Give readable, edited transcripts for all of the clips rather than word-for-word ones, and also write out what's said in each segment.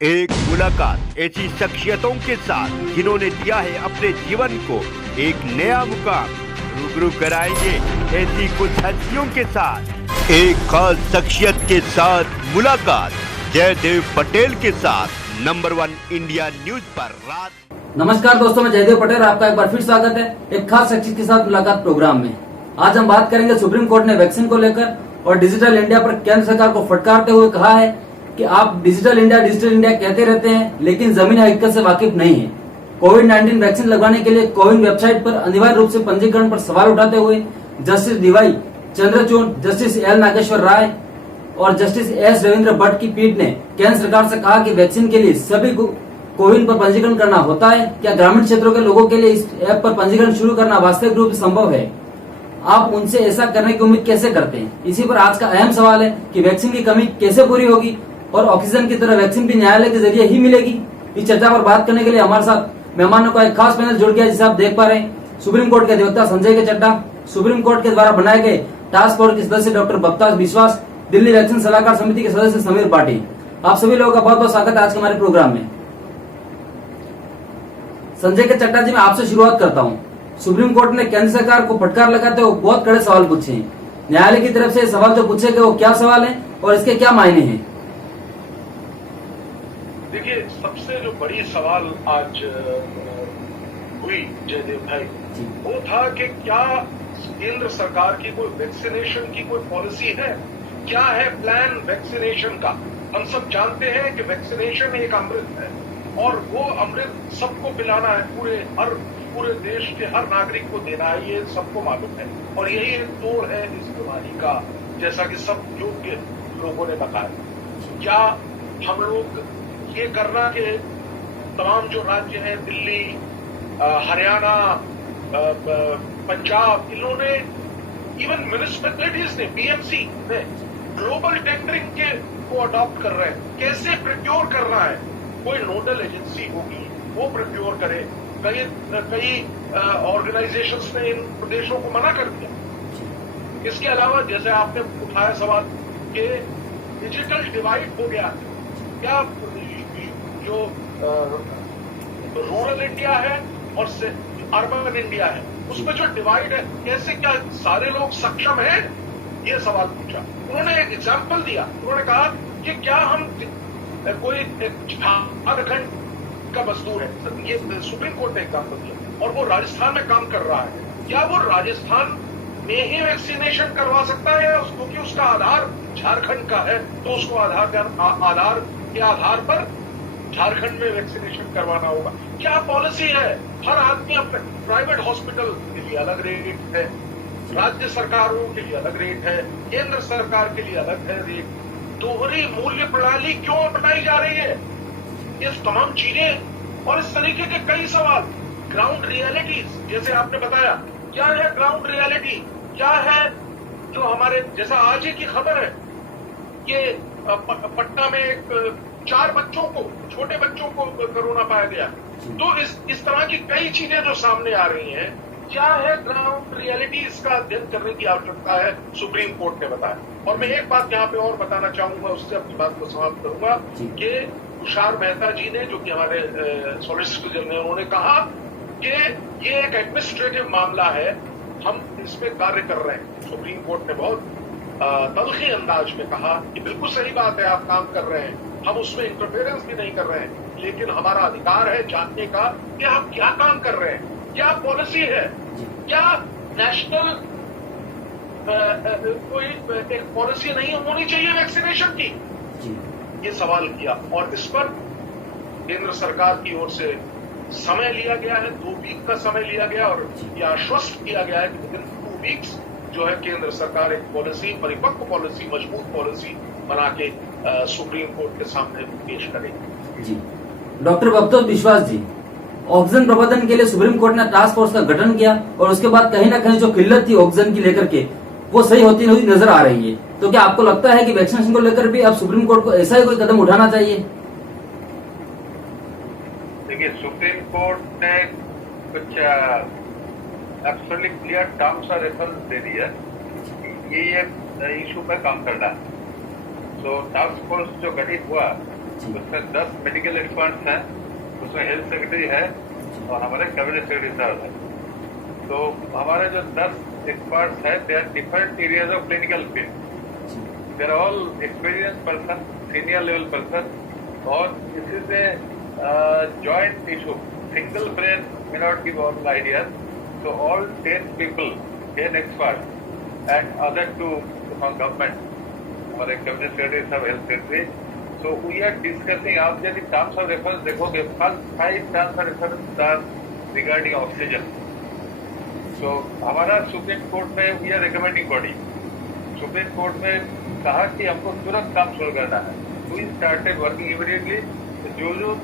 एक मुलाकात ऐसी शख्सियतों के साथ जिन्होंने दिया है अपने जीवन को एक नया मुकाम। रूबरू कराएंगे ऐसी कुछ हस्तियों के साथ एक खास शख्सियत के साथ मुलाकात जयदेव पटेल के साथ नंबर 1 इंडिया न्यूज पर रात। नमस्कार दोस्तों, मैं जयदेव पटेल, आपका एक बार फिर स्वागत है एक खास शख्सियत के साथ मुलाकात प्रोग्राम में। आज हम बात करेंगे सुप्रीम कोर्ट ने वैक्सीन को लेकर और डिजिटल इंडिया पर केंद्र सरकार को फटकारते हुए कहा है कि आप डिजिटल इंडिया कहते रहते हैं लेकिन जमीन हकीकत से वाकिफ नहीं है। कोविड-19 वैक्सीन लगवाने के लिए कोविन वेबसाइट पर अनिवार्य रूप से पंजीकरण पर सवाल उठाते हुए justice D Y Chandrachud, justice L Nageswara Rao और जस्टिस एस रविंद्र भट्ट की पीठ ने केंद्र सरकार से कहा कि वैक्सीन के लिए सभी को कोविन पर पंजीकरण करना होता है। क्या ग्रामीण क्षेत्रों के लोगों के लिए इस ऐप पर पंजीकरण शुरू करना वास्तविक रूप से संभव है? आप उनसे ऐसा करने की उम्मीद कैसे करते हैं? इसी पर आज का अहम सवाल है कि वैक्सीन की कमी कैसे पूरी होगी और ऑक्सीजन की तरह वैक्सीन भी न्यायालय के जरिए ही मिलेगी। इस चर्चा पर बात करने के लिए हमारे साथ मेहमानों का एक खास पैनल जुड़ गया, जिसे आप देख पा रहे हैं। सुप्रीम कोर्ट के अधिवक्ता संजय के चड्ढा, सुप्रीम कोर्ट के द्वारा बनाए गए टास्क फोर्स के सदस्य डॉक्टर बप्ताज विश्वास, दिल्ली वैक्सीन सलाहकार समिति के सदस्य समीर पाटिल। आप सभी लोगों का बहुत बहुत स्वागत है आज के हमारे प्रोग्राम में। संजय के चड्ढा जी, मैं आपसे शुरुआत करता हूँ। सुप्रीम कोर्ट ने केंद्र सरकार को फटकार लगाते हुए बहुत कड़े सवाल पूछे हैं। न्यायालय की तरफ से सवाल जो पूछे गए वो क्या सवाल है और इसके क्या मायने हैं? देखिए, सबसे जो बड़ी सवाल आज हुई जयदेव भाई, वो था कि क्या केंद्र सरकार की कोई वैक्सीनेशन की कोई पॉलिसी है? क्या है प्लान वैक्सीनेशन का? हम सब जानते हैं कि वैक्सीनेशन एक अमृत है और वो अमृत सबको पिलाना है, पूरे देश के हर नागरिक को देना है, ये सबको मालूम है। और यही एक तोड़ है इस बीमारी का, जैसा कि सब योग्य लोगों ने बताया। क्या हम लोग ये करना कि तमाम जो राज्य हैं, दिल्ली, हरियाणा, पंजाब, इन्होंने इवन म्युनिसिपैलिटीज ने, बीएमसी ने ग्लोबल टेंडरिंग के को अडॉप्ट कर रहे हैं। कैसे प्रिक्योर करना है? कोई नोडल एजेंसी होगी वो प्रिक्योर करे। कई ऑर्गेनाइजेशंस ने इन प्रदेशों को मना कर दिया। इसके अलावा जैसे आपने उठाया सवाल कि डिजिटल डिवाइड हो गया, क्या जो रूरल इंडिया है और अर्बन इंडिया है, उसमें जो डिवाइड है, कैसे क्या सारे लोग सक्षम हैं? ये सवाल पूछा। उन्होंने एक एग्जाम्पल दिया। उन्होंने कहा कि क्या हम कोई झारखंड का मजदूर है, ये सुप्रीम कोर्ट ने एग्जाम्पल दिया, और वो राजस्थान में काम कर रहा है, क्या वो राजस्थान में ही वैक्सीनेशन करवा सकता है? क्योंकि उसका आधार झारखंड का है, तो उसको आधार के आधार पर झारखंड में वैक्सीनेशन करवाना होगा। क्या पॉलिसी है? हर आदमी अपने प्राइवेट हॉस्पिटल के लिए अलग रेट है, राज्य सरकारों के लिए अलग रेट है, केंद्र सरकार के लिए अलग है रेट। दोहरी मूल्य प्रणाली क्यों अपनाई जा रही है? ये तमाम चीजें और इस तरीके के कई सवाल। ग्राउंड रियलिटीज, जैसे आपने बताया, क्या है ग्राउंड रियलिटी? क्या है जो हमारे, जैसा आज ही की खबर है कि पटना में 4 बच्चों को, छोटे बच्चों को कोरोना पाया गया। तो इस तरह की कई चीजें जो सामने आ रही हैं, क्या है ग्राउंड रियलिटी, इसका अध्ययन करने की आवश्यकता है, सुप्रीम कोर्ट ने बताया। और मैं एक बात यहाँ पे और बताना चाहूंगा, उससे अपनी बात को समाप्त करूंगा कि तुषार मेहता जी ने, जो कि हमारे सॉलिसिटर जनरल, उन्होंने कहा कि ये एक एडमिनिस्ट्रेटिव मामला है, हम इसमें कार्य कर रहे हैं। सुप्रीम कोर्ट ने बहुत तल्खी अंदाज में कहा कि बिल्कुल सही बात है, आप काम कर रहे हैं, हम उसमें इंटरफेरेंस भी नहीं कर रहे हैं, लेकिन हमारा अधिकार है जानने का कि आप क्या काम कर रहे हैं, क्या पॉलिसी है, क्या नेशनल कोई एक पॉलिसी नहीं होनी चाहिए वैक्सीनेशन की? ये सवाल किया और इस पर केंद्र सरकार की ओर से समय लिया गया है, 2 वीक का समय लिया गया और यह आश्वस्त किया गया है कि विदिन 2 वीक्स जो है केंद्र सरकार एक पॉलिसी, परिपक्व पॉलिसी, मजबूत पॉलिसी बना के सुप्रीम कोर्ट के सामने पेश करेगी। जी डॉक्टर बप्ताज विश्वास जी, ऑक्सीजन प्रबंधन के लिए सुप्रीम कोर्ट ने टास्क फोर्स का गठन किया और उसके बाद कहीं ना कहीं जो किल्लत थी ऑक्सीजन की लेकर के, वो सही होती हुई नजर आ रही है। तो क्या आपको लगता है कि वैक्सीनेशन को लेकर भी अब सुप्रीम कोर्ट को ऐसा ही कोई कदम उठाना चाहिए? देखिए, सुप्रीम कोर्ट ने कुछ एब्सोल्युटली क्लियर टर्म्स और रेफरेंस दे दिया, ये इशू पे काम करना है। तो टास्क फोर्स जो गठित हुआ उसमें 10 मेडिकल एक्सपर्ट्स हैं, उसमें हेल्थ सेक्रेटरी है और हमारे कैबिनेट सेक्रेटरी साहब है। तो हमारे जो 10 एक्सपर्ट्स हैं, they are different areas of clinical field, they are all experience person, senior level person, और this is a joint issue, single brain may not give all ideas, so all 10 people, 10 experts, and other 2 from government, हमारे cabinet secretary साहब, health secretary. So we are discussing, आप यदि terms of reference देखोगे, first 5 terms of reference are regarding oxygen. तो हमारा supreme court में we are recommending body, supreme court में कहा कि हमको तुरंत काम शुरू करना है। We started working immediately. जो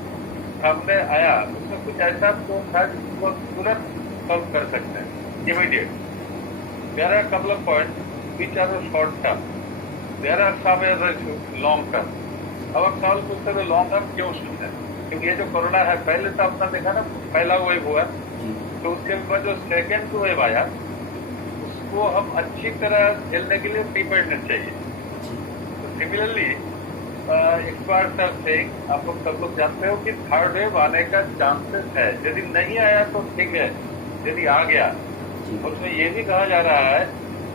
सामने आया उसमें कुछ ऐसा तो था जिसको तुरंत सॉल्व कर सकते हैं, immediate. There are couple of point which are short term, there are some long term. अब आप सवाल पूछते हुए लॉन्ग टर्म क्यों सुनते हैं? क्योंकि ये जो कोरोना है, पहले तो आपने देखा ना, पहला वेव हुआ, तो उसके बाद जो सेकेंड वेव आया उसको हम अच्छी तरह झेलने के लिए प्रिपेयर्डनेस चाहिए। तो सिमिलरली एक्सपर्ट्स आर सेइंग, आप लोग सब लोग जानते हो कि थर्ड वेव आने का चांसेस है। यदि नहीं आया तो ठीक है, यदि आ गया उसमें ये भी कहा जा रहा है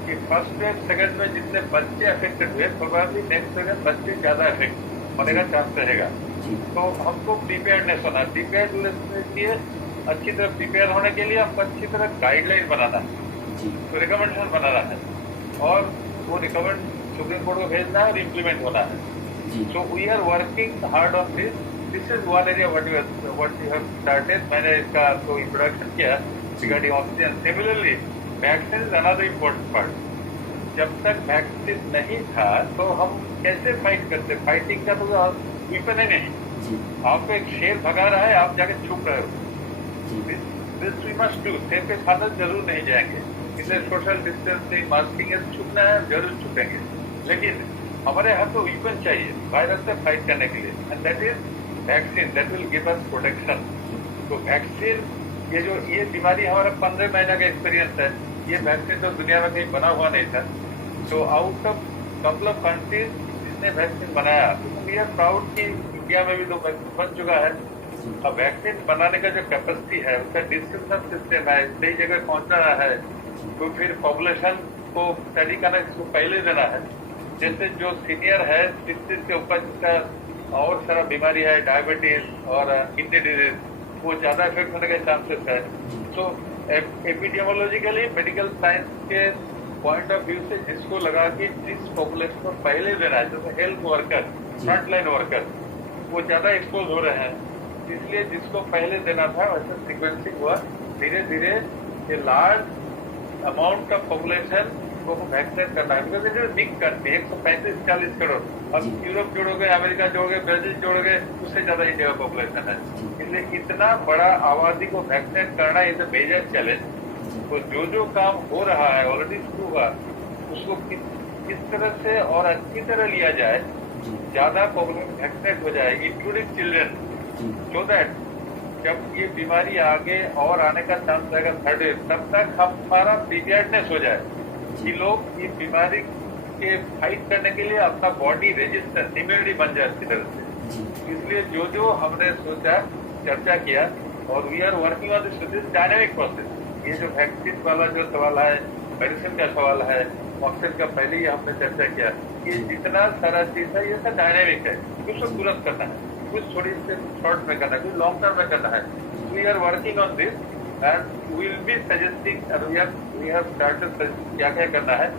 कि फर्स्ट वेव सेकेंड में जितने बच्चे अफेक्टेड हुए, प्रोबेबली नेक्स्ट वेव में बच्चे ज्यादा अफेक्ट होने का चांस रहेगा। तो हमको प्रिपेयर्डनेस होना, प्रिपेयर्डनेस के लिए अच्छी तरह प्रिपेयर होने के लिए हमको अच्छी तरह गाइडलाइन बनाना है, तो रिकमेंडेशन बनाना है, और वो रिकमेंड सुप्रीम कोर्ट को भेजना है और इम्प्लीमेंट होना है। So we are working hard on this. This is one area what we have started. मैंने इसका आपको इंट्रोडक्शन किया regarding oxygen. Similarly, vaccine is another important part. जब तक वैक्सीन नहीं था तो हम कैसे फाइट करते? फाइटिंग का तो वेपन है नहीं। आपको एक शेर भगा रहा है, आप जाके छुप रहे हो। This we must do. शेर पे खाना जरूर नहीं जाएंगे, इसलिए सोशल डिस्टेंसिंग, मास्किंग है, छुपना है जरूर छुपेंगे, लेकिन हमारे हाथ तो वेपन चाहिए वायरस से फाइट करने के लिए, and that is vaccine, that will give us protection. तो वैक्सीन, ये बीमारी हमारा 15 महीना का एक्सपीरियंस है, ये वैक्सीन तो दुनिया में कहीं बना हुआ नहीं था। तो out of couple of countries जिसने वैक्सीन बनाया, वी आर प्राउड कि इंडिया में भी तो वैक्सीन बन चुका है। अब वैक्सीन बनाने का जो कैपेसिटी है, उसका डिस्ट्रीब्यूशन सिस्टम है, कई जगह पहुंचा रहा है, तो फिर पॉपुलेशन को स्टडी करना, इसको पहले देना है। जैसे जो सीनियर है 60 के ऊपर, जिसका और सारा बीमारी है, डायबिटीज और किडनी डिजीज, वो ज्यादा इफेक्ट होने के चांसेस है। तो एपिडेमियोलॉजिकली मेडिकल साइंस के पॉइंट ऑफ व्यू से जिसको लगा कि जिस पॉपुलेशन को पहले देना है, जैसे health worker, front line worker, वो ज्यादा एक्सपोज हो रहे हैं, इसलिए जिसको पहले देना था वैसे सीक्वेंसिंग हुआ। धीरे धीरे ये लार्ज अमाउंट ऑफ पॉपुलेशन को वैक्सीनेट करना है, because it is big country, 135-40 crore. अब यूरोप जोड़ोगे, अमेरिका जोड़ोगे, ब्राजील जोड़ोगे, उससे ज्यादा इंडिया का पॉपुलेशन है, इसलिए इतना बड़ा आबादी को वैक्सीनेट करना इज अ मेजर चैलेंज। तो जो काम हो रहा है, ऑलरेडी शुरू हुआ, उसको किस तरह से और अच्छी तरह लिया जाए, ज्यादा पॉपुलेशन वैक्सीनेट हो जाए, इंक्लूडिंग चिल्ड्रन, सो दैट जब ये बीमारी आगे और आने का चांस रहेगा थर्ड वेव, तब तक हमारा प्रिपेयर्डनेस हो जाए कि लोग इस बीमारी के फाइट करने के लिए अपना बॉडी रेजिस्टेंस, इम्यूनिटी बन जाए अच्छी तरह से। इसलिए जो हमने सोचा, चर्चा किया, और we are working on this dynamic process. ये जो वैक्सीन वाला जो सवाल है, मेडिसिन का सवाल है, ऑक्सीजन का पहले ही हमने चर्चा किया, ये जितना सारा चीज है ये सब डायनेमिक है, कुछ तो तुरंत करना है, कुछ थोड़ी से शॉर्ट में करना है, कुछ लॉन्ग टर्म में करना है। We are working on this and will be suggesting, we have started क्या क्या करना है।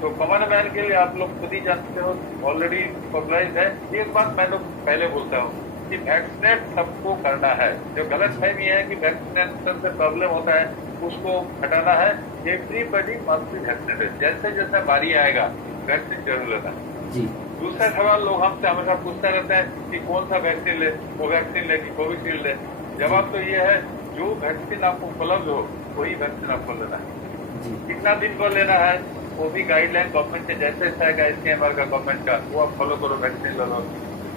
तो कॉमन मैन के लिए आप लोग खुद ही जानते हो, ऑलरेडी पॉपुलराइज है। एक बात मैं तो पहले बोलता हूँ कि वैक्सीनेट सबको करना है। जो गलत फहमी है कि वैक्सीनेशन से प्रॉब्लम होता है, उसको हटाना है। एवरीबडी मस्ट बी वैक्सीनेटेड, जैसे जैसे बारी आएगा वैक्सीन जरूर लेना है। दूसरा सवाल लोग हमसे हमेशा पूछते रहते हैं कि कौन सा वैक्सीन ले, वो वैक्सीन ले कि कोविशील्ड ले। जवाब तो ये है, जो वैक्सीन आपको उपलब्ध हो वही वैक्सीन आपको लेना है। कितना दिन को लेना है वो भी गाइडलाइन गवर्नमेंट के जैसे आएगा, ICMR का गवर्नमेंट का, वो आप फॉलो करो, वैक्सीन ले लो।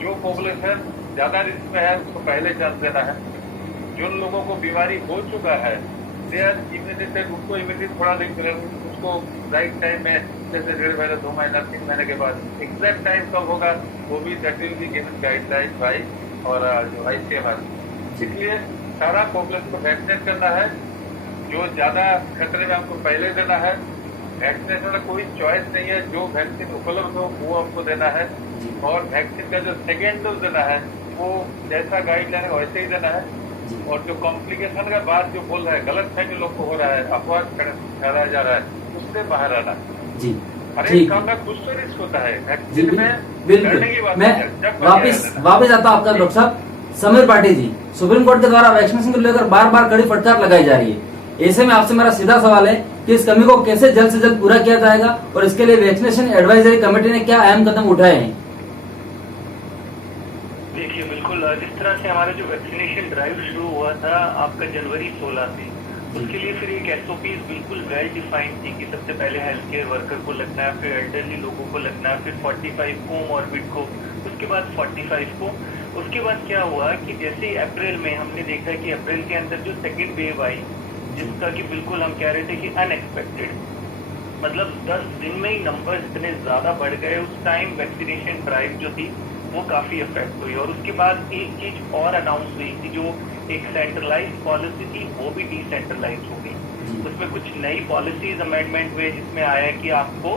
जो पॉपुलेशन ज्यादा रिस्क में है उसको पहले चांस देना है। जिन लोगों को बीमारी हो चुका है, दे आर इम्यूनिटेड, उसको इम्यूनिटी थोड़ा दिन, उसको राइट टाइम में हफ्ते से 1.5 महीने 2 महीना 3 महीने के बाद एग्जैक्ट टाइम कब होगा वो भी that will be given guideline by और जो ICMR। इसलिए सारा पॉपुलेशन को वैक्सीनेट करना है। जो ज्यादा खतरे में हमको पहले देना है। वैक्सीनेशन में कोई चॉइस नहीं है, जो वैक्सीन उपलब्ध हो वो हमको देना है। और वैक्सीन का जो सेकेंड डोज देना है वो जैसा गाइडलाइन है वैसे ही देना है। और जो कॉम्प्लिकेशन का बात जो बोल रहा है, गलत फहमी लोग को हो रहा है, अफवाह फैलाया जा रहा है, उससे बाहर आना जी। हर एक काम में कुछ तो रिस्क होता है। वैक्सीन में लड़ने की बात मैं नहीं है, जब वापिस आता हूँ आपका डॉक्टर साहब। समीर पाटिल जी, सुप्रीम कोर्ट के द्वारा वैक्सीनेशन को लेकर बार बार कड़ी फटकार लगाई जा रही है। ऐसे में आपसे मेरा सीधा सवाल है कि इस कमी को कैसे जल्द से जल्द पूरा किया जाएगा और इसके लिए वैक्सीनेशन एडवाइजरी कमेटी ने क्या अहम कदम उठाए हैं? देखिए, बिल्कुल जिस तरह से हमारा जो वैक्सीनेशन ड्राइव शुरू हुआ था आपका जनवरी 16 से, उसके लिए फिर एक SOPs बिल्कुल वेल डिफाइंड थी कि सबसे पहले हेल्थ केयर वर्कर को लगना है, फिर एल्डरली लोगों को लगना है, फिर 45 कोमॉर्बिड को, उसके बाद 45 को। उसके बाद क्या हुआ कि जैसे अप्रैल में हमने देखा कि अप्रैल के अंदर जो सेकेंड वेव आई, जिसका कि बिल्कुल हम कह रहे थे कि अनएक्सपेक्टेड, मतलब 10 दिन में ही नंबर इतने ज्यादा बढ़ गए। उस टाइम वैक्सीनेशन ड्राइव जो थी वो काफी इफेक्ट हुई। और उसके बाद एक चीज और अनाउंस हुई कि जो एक सेंट्रलाइज पॉलिसी थी वो भी डिसेंट्रलाइज हो गई। उसमें कुछ नई पॉलिसीज अमेंडमेंट हुए, जिसमें आया कि आपको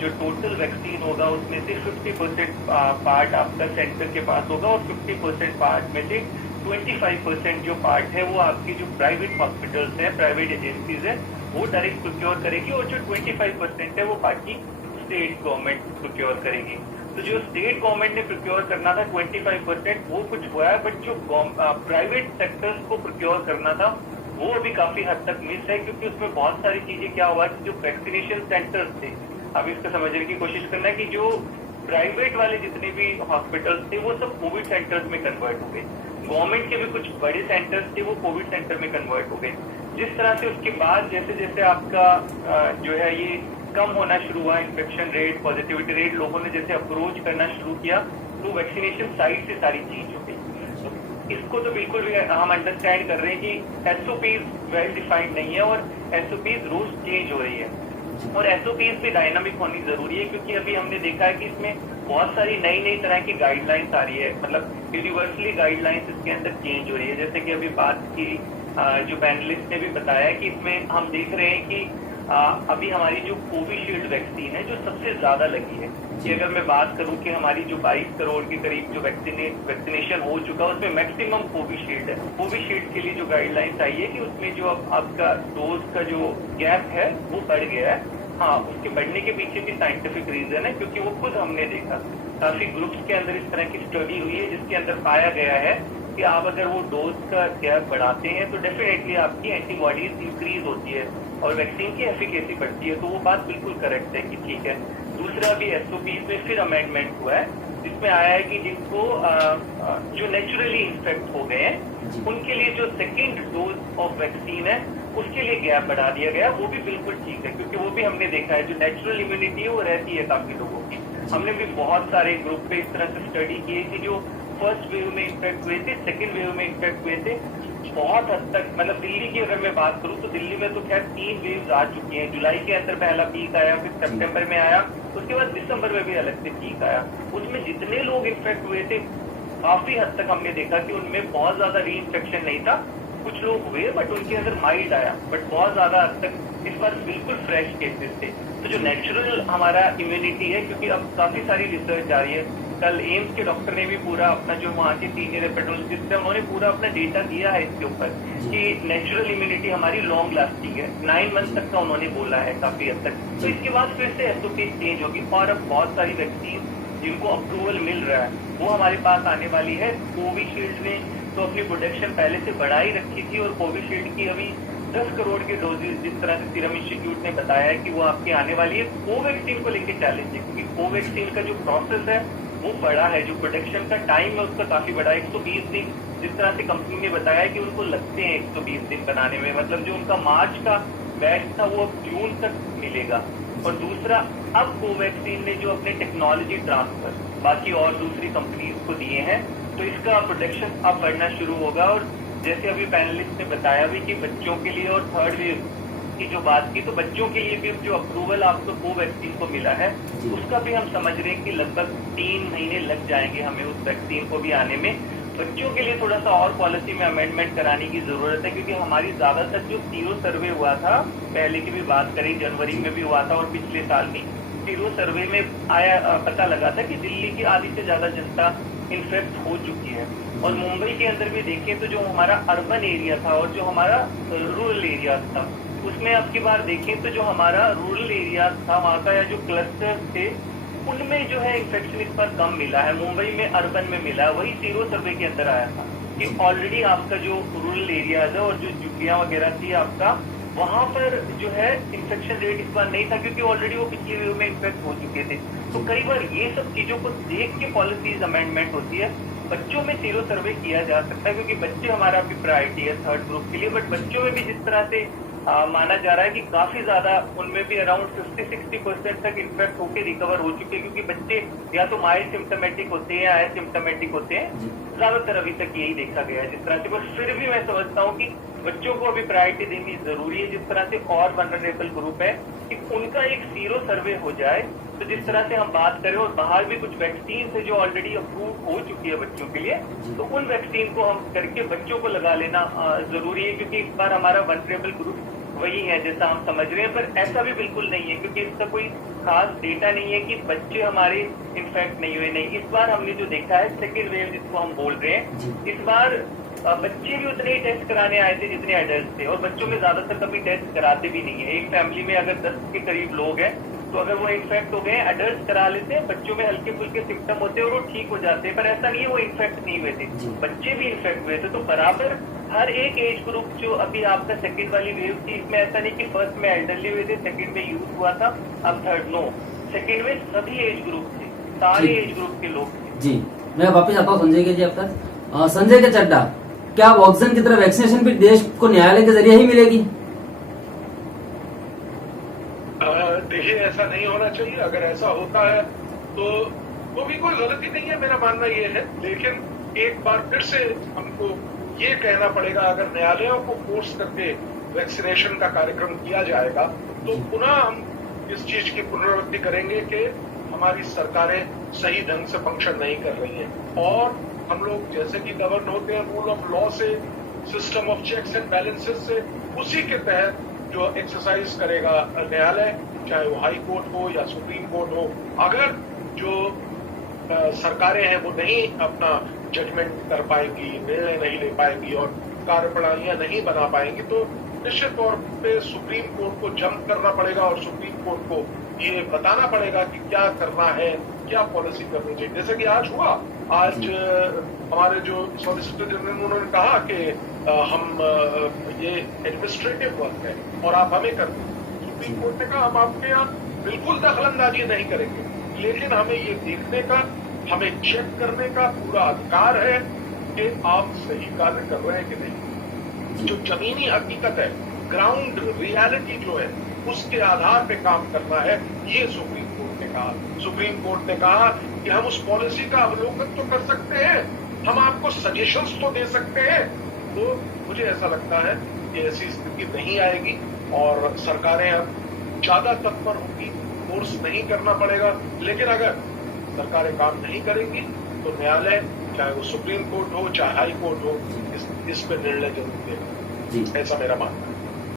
जो टोटल वैक्सीन होगा उसमें से 50% पार्ट आपका सेंटर के पास होगा और 50% पार्ट में से 25% जो पार्ट है वो आपकी जो प्राइवेट हॉस्पिटल्स हैं, प्राइवेट एजेंसीज है, वो डायरेक्ट प्रोक्योर करेगी और जो 25% है वो बाकी स्टेट गवर्नमेंट प्रोक्योर करेगी। तो जो स्टेट गवर्नमेंट ने प्रोक्योर करना था 25% वो कुछ हुआ है, बट जो प्राइवेट सेक्टर्स को प्रोक्योर करना था वो अभी काफी हद तक मिस है, क्योंकि उसमें बहुत सारी चीजें क्या हुआ कि जो वैक्सीनेशन सेंटर्स थे, अब इसको समझने की कोशिश करना है कि जो प्राइवेट वाले जितने भी हॉस्पिटल्स थे वो सब कोविड सेंटर्स में कन्वर्ट हो गए। गवर्नमेंट के भी कुछ बड़े सेंटर्स थे वो कोविड सेंटर में कन्वर्ट हो गए। जिस तरह से उसके बाद जैसे जैसे आपका जो है ये कम होना शुरू हुआ, इन्फेक्शन रेट, पॉजिटिविटी रेट, लोगों ने जैसे अप्रोच करना शुरू किया, तो वैक्सीनेशन साइड से सारी चीज हो गई। इसको तो बिल्कुल भी हम अंडरस्टैंड कर रहे हैं कि SOPs वेल डिफाइंड नहीं है और SOPs रोज चेंज हो रही है और SOPs पे डायनामिक होनी जरूरी है, क्योंकि अभी हमने देखा है कि इसमें बहुत सारी नई नई तरह की गाइडलाइंस आ रही है, मतलब यूनिवर्सली गाइडलाइंस इसके अंदर चेंज हो रही है। जैसे कि अभी बात की जो पैनलिस्ट ने भी बताया कि इसमें हम देख रहे हैं कि अभी हमारी जो कोविशील्ड वैक्सीन है जो सबसे ज्यादा लगी है, कि अगर मैं बात करूं कि हमारी जो 22 करोड़ के करीब जो वैक्सीनेशन हो चुका है उसमें मैक्सिमम कोविशील्ड है। कोविशील्ड के लिए जो गाइडलाइंस आई है कि उसमें जो अब आपका डोज का जो गैप है वो बढ़ गया है। हाँ, उसके बढ़ने के पीछे भी साइंटिफिक रीजन है, क्योंकि वो खुद हमने देखा काफी ग्रुप्स के अंदर इस तरह की स्टडी हुई है जिसके अंदर पाया गया है कि आप अगर वो डोज का गैप बढ़ाते हैं तो डेफिनेटली आपकी एंटीबॉडीज इंक्रीज होती है और वैक्सीन की एफिकेसी बढ़ती है। तो वो बात बिल्कुल करेक्ट है कि ठीक है। दूसरा भी SOPs में फिर अमेंडमेंट हुआ है जिसमें आया है कि जिनको जो नेचुरली इन्फेक्ट हो गए हैं उनके लिए जो सेकेंड डोज ऑफ वैक्सीन है उसके लिए गैप बढ़ा दिया गया। वो भी बिल्कुल ठीक है, क्योंकि वो भी हमने देखा है जो नेचुरल इम्यूनिटी है वो रहती है काफी लोगों की। हमने भी बहुत सारे ग्रुप पे इस तरह से स्टडी की है कि जो फर्स्ट वेव में इन्फेक्ट हुए थे, सेकेंड वेव में इन्फेक्ट हुए थे, बहुत हद तक, मतलब दिल्ली की अगर मैं बात करूं तो दिल्ली में तो खैर 3 वेव्स आ चुकी हैं। जुलाई के अंदर पहला पीक आया, फिर सितंबर में आया, उसके बाद दिसंबर में भी अलग से पीक आया। उसमें जितने लोग इन्फेक्ट हुए थे काफी हद तक हमने देखा कि उनमें बहुत ज्यादा री इन्फेक्शन नहीं था। कुछ लोग हुए बट उनके अंदर माइल्ड आया, बट बहुत ज्यादा हद तक इस बार बिल्कुल फ्रेश केसेस थे। तो जो नेचुरल हमारा इम्यूनिटी है, क्योंकि अब काफी सारी रिसर्च आ रही है, कल एम्स के डॉक्टर ने भी पूरा अपना जो वहाँ के सीनियर एपिडेमियोलॉजिस्ट है उन्होंने पूरा अपना डेटा दिया है इसके ऊपर कि नेचुरल इम्यूनिटी हमारी लॉन्ग लास्टिंग है, 9 मंथ तक का उन्होंने बोला है काफी हद तक। तो इसके बाद फिर से SOP चेंज होगी और अब बहुत सारी वैक्सीन जिनको अप्रूवल मिल रहा है वो हमारे पास आने वाली है। कोविशील्ड ने तो अपनी प्रोटेक्शन पहले से बढ़ाई रखी थी और कोविशील्ड की अभी 10 करोड़ के डोजेज जिस तरह से सीरम इंस्टीट्यूट ने बताया है कि वो आपकी आने वाली है। कोवैक्सीन को लेकर चैलेंज है, क्योंकि कोवैक्सीन का जो प्रोसेस है वो बड़ा है, जो प्रोटेक्शन का टाइम है उसका काफी बड़ा है, 120 दिन। जिस तरह से कंपनी ने बताया कि उनको लगते हैं 120 दिन बनाने में, मतलब जो उनका मार्च का बैच था वो अब जून तक मिलेगा। और दूसरा, अब कोवैक्सीन ने जो अपने टेक्नोलॉजी ट्रांसफर बाकी और दूसरी कंपनीज को दिए हैं, तो इसका प्रोटेक्शन अब बढ़ना शुरू होगा। और जैसे अभी पैनलिस्ट ने बताया भी कि बच्चों के लिए और थर्ड वेव की जो बात की, तो बच्चों के लिए भी जो अप्रूवल आपको कोवैक्सीन को मिला है उसका भी हम समझ रहे हैं कि लगभग 3 महीने लग जाएंगे हमें उस वैक्सीन को भी आने में। बच्चों के लिए थोड़ा सा और पॉलिसी में अमेंडमेंट कराने की जरूरत है, क्योंकि हमारी ज्यादातर जो सीरो सर्वे हुआ था, पहले की भी बात करें, जनवरी में भी हुआ था और पिछले साल भी सीरो सर्वे में पता लगा था कि दिल्ली की आधी से ज्यादा जनता इन्फेक्ट हो चुकी है। और मुंबई के अंदर भी देखें तो जो हमारा अर्बन एरिया था और जो हमारा रूरल एरिया था, उसमें अब की बार देखें तो जो हमारा रूरल एरिया था वहाँ का या जो क्लस्टर थे उनमें जो है इन्फेक्शन इस पर कम मिला है, मुंबई में अर्बन में मिला है। वही सीरो सर्वे के अंदर आया था कि ऑलरेडी आपका जो रूरल एरिया है और जो झुग्गियां वगैरह थी आपका, वहां पर जो है इन्फेक्शन रेट इस बार नहीं था, क्योंकि ऑलरेडी वो पिछले वेव में इन्फेक्ट हो चुके थे। तो कई बार ये सब चीजों को देख के पॉलिसीज अमेंडमेंट होती है। बच्चों में सीरो सर्वे किया जा सकता है, क्योंकि बच्चे हमारा भी प्रायोरिटी है 3rd ग्रुप के लिए, बट बच्चों में भी जिस तरह से माना जा रहा है कि काफी ज्यादा उनमें भी अराउंड 50-60% तक इन्फेक्ट होकर रिकवर हो चुके हैं, क्योंकि बच्चे या तो माइल्ड सिम्टोमेटिक होते हैं या एसिम्टोमेटिक होते हैं, ज्यादातर अभी तक यही देखा गया है जिस तरह से। बट फिर भी मैं समझता हूँ कि बच्चों को अभी प्रायोरिटी देनी जरूरी है, जिस तरह से और वल्नरेबल ग्रुप है कि उनका एक सीरो सर्वे हो जाए। तो जिस तरह से हम बात करें, और बाहर भी कुछ वैक्सीन है जो ऑलरेडी अप्रूव हो चुकी है बच्चों के लिए, तो उन वैक्सीन को हम करके बच्चों को लगा लेना जरूरी है, क्योंकि इस बार हमारा वल्नरेबल ग्रुप वही है जैसा हम समझ रहे हैं। पर ऐसा भी बिल्कुल नहीं है, क्योंकि इसका कोई खास डेटा नहीं है कि बच्चे हमारे इन्फेक्ट नहीं हुए। नहीं, इस बार हमने जो देखा है सेकेंड वेव जिसको हम बोल रहे हैं, इस बार बच्चे भी उतने ही टेस्ट कराने आए थे जितने एडल्ट थे, और बच्चों में ज्यादातर कभी टेस्ट कराते भी नहीं है। एक फैमिली में अगर 10 के करीब लोग हैं तो अगर वो इन्फेक्ट हो गए, एडल्ट करा लेते हैं, बच्चों में हल्के फुल्के सिम्टम होते हैं और वो ठीक हो जाते हैं। पर ऐसा नहीं है वो इन्फेक्ट नहीं हुए थे, बच्चे भी इन्फेक्ट हुए थे। तो बराबर हर एक एज ग्रुप जो अभी आपका सेकंड वाली वेव थी, इसमें ऐसा नहीं कि फर्स्ट में एल्डरली हुए थे, सेकंड में यूथ हुआ था, अब थर्ड। नो, सेकंड में सभी एज ग्रुप थे, सारे एज ग्रुप के लोग थे। जी, मैं वापस आता हूँ संजय के जी अब तक। संजय के चड्डा, क्या ऑक्सीजन की तरह वैक्सीनेशन भी देश को न्यायालय के जरिए ही मिलेगी? देखिए, ऐसा नहीं होना चाहिए। अगर ऐसा होता है तो वो भी कोई गलती नहीं है, मेरा मानना ये है। लेकिन एक बार फिर से हमको ये कहना पड़ेगा, अगर न्यायालयों को फोर्स करके वैक्सीनेशन का कार्यक्रम किया जाएगा तो पुनः हम इस चीज की पुनरावृत्ति करेंगे कि हमारी सरकारें सही ढंग से फंक्शन नहीं कर रही हैं, और हम लोग जैसे कि गवर्न होते हैं रूल ऑफ लॉ से, system of checks and balances से, उसी के तहत जो एक्सरसाइज करेगा न्यायालय, चाहे वो हाई कोर्ट हो या सुप्रीम कोर्ट हो, अगर जो सरकारें हैं वो नहीं अपना जजमेंट कर पाएंगी, निर्णय नहीं ले पाएंगी और कार्यप्रणालियां नहीं बना पाएंगी, तो निश्चित तौर पे सुप्रीम कोर्ट को जंप करना पड़ेगा और सुप्रीम कोर्ट को ये बताना पड़ेगा कि क्या करना है, क्या पॉलिसी करनी चाहिए। जैसे कि आज हुआ, आज हमारे जो सॉलिसिटर जनरल उन्होंने कहा कि हम ये एडमिनिस्ट्रेटिव वर्क है और आप हमें कर दें। सुप्रीम कोर्ट ने कहा हम आपके यहाँ बिल्कुल दखलंदाजी नहीं करेंगे, लेकिन हमें ये देखने का, हमें चेक करने का पूरा अधिकार है कि आप सही कार्य कर रहे हैं कि नहीं। जो जमीनी हकीकत है, ग्राउंड रियलिटी जो है, उसके आधार पे काम करना है, ये सुप्रीम कोर्ट ने कहा। सुप्रीम कोर्ट ने कहा कि हम उस पॉलिसी का अवलोकन तो कर सकते हैं, हम आपको सजेशंस तो दे सकते हैं। तो मुझे ऐसा लगता है कि ऐसी स्थिति नहीं आएगी और सरकारें अब ज्यादा तत्पर होंगी, फोर्स नहीं करना पड़ेगा। लेकिन अगर सरकारें काम नहीं करेंगी तो न्यायालय, चाहे वो सुप्रीम कोर्ट हो चाहे हाई कोर्ट हो, इस पे निर्णय जरूर देगा, ऐसा मेरा मानना है।